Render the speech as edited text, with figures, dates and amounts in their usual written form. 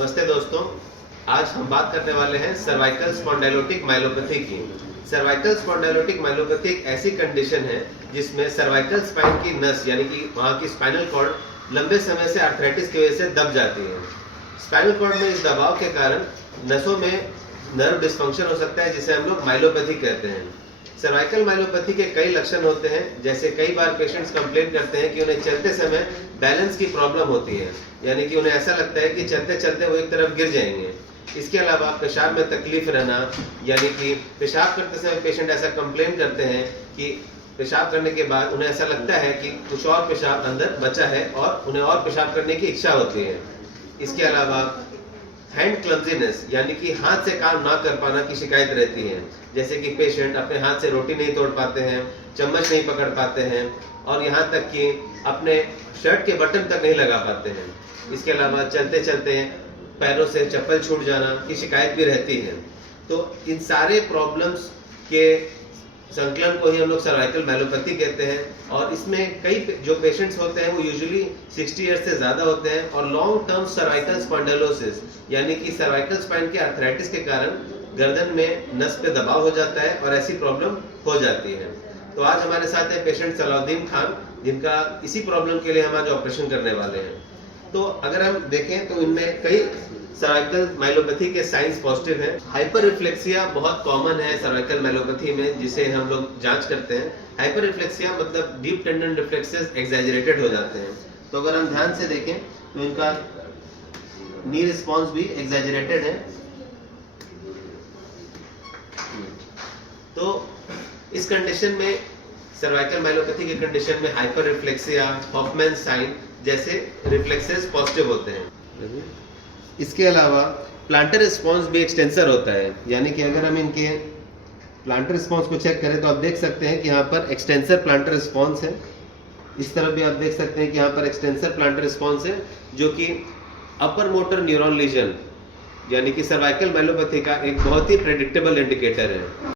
नमस्ते दोस्तों, आज हम बात करने वाले हैं सर्वाइकल स्पॉन्डाइलोटिक माइलोपैथी की। सर्वाइकल स्पॉन्डाइलोटिक माइलोपैथी एक ऐसी कंडीशन है जिसमें सर्वाइकल स्पाइन की नस यानी कि वहां की स्पाइनल कॉर्ड लंबे समय से आर्थराइटिस की वजह से दब जाती है। स्पाइनल कॉर्ड में इस दबाव के कारण नसों में नर्व डिस्फंक्शन हो सकता है जिसे हम लोग माइलोपैथी कहते हैं। सर्वाइकल माइलोपैथी के कई लक्षण होते हैं, जैसे कई बार पेशेंट्स कंप्लेन करते हैं कि उन्हें चलते समय बैलेंस की प्रॉब्लम होती है, यानी कि उन्हें ऐसा लगता है कि चलते चलते वो एक तरफ गिर जाएंगे। इसके अलावा पेशाब में तकलीफ रहना, यानी कि पेशाब करते समय पेशेंट ऐसा कंप्लेन करते हैं कि पेशाब करने के बाद उन्हें ऐसा लगता है कि कुछ और पेशाब अंदर बचा है और उन्हें और पेशाब करने की इच्छा होती है। इसके अलावा हैंड क्लमजीनेस यानी कि हाथ से काम ना कर पाना की शिकायत रहती है, जैसे कि पेशेंट अपने हाथ से रोटी नहीं तोड़ पाते हैं, चम्मच नहीं पकड़ पाते हैं और यहाँ तक कि अपने शर्ट के बटन तक नहीं लगा पाते हैं। इसके अलावा चलते चलते पैरों से चप्पल छूट जाना की शिकायत भी रहती है। तो इन सारे प्रॉब्लम्स के संकलन को ही हम लोग सर्वाइकल माइलोपैथी कहते हैं और इसमें कई जो पेशेंट्स होते हैं वो यूजुअली 60 ईयर्स से ज़्यादा होते हैं और लॉन्ग टर्म सर्वाइकल स्पॉन्डिलोसिस यानी कि सर्वाइकल स्पाइन के आर्थराइटिस के कारण गर्दन में नस पे दबाव हो जाता है और ऐसी प्रॉब्लम हो जाती है। तो आज हमारे साथ है पेशेंट सलाउद्दीन खान, जिनका इसी प्रॉब्लम के लिए हम आज ऑपरेशन करने वाले हैं। तो अगर हम देखें तो इनमें कई सर्वाइकल माइलोपैथी के साइंस पॉजिटिव हैं। हाइपर रिफ्लेक्सिया बहुत कॉमन है सर्वाइकल माइलोपैथी में, जिसे हम लोग जांच करते हैं। हाइपर रिफ्लेक्सिया मतलब डीप टेंडन रिफ्लेक्सेस एग्जैजरेटेड हो जाते हैं। तो अगर हम ध्यान से देखें तो इनका नी रिस्पॉन्स भी एग्जैजरेटेड है। तो इस कंडीशन में सर्वाइकल माइलोपैथी की कंडीशन में हाइपर रिफ्लेक्सिया, हॉफमैन साइन जैसे रिफ्लेक्सेस पॉजिटिव होते हैं। इसके अलावा प्लांटर रिस्पॉन्स भी एक्सटेंसर होता है, यानी कि अगर हम इनके प्लांटर रिस्पॉन्स को चेक करें तो आप देख सकते हैं कि यहाँ पर एक्सटेंसर प्लांटर रिस्पॉन्स है। इस तरफ भी आप देख सकते हैं कि यहाँ पर एक्सटेंसर प्लांटर रिस्पॉन्स है, जो कि अपर मोटर न्यूरॉन लीजन यानी कि सर्वाइकल माइलोपैथी का एक बहुत ही प्रेडिक्टेबल इंडिकेटर है।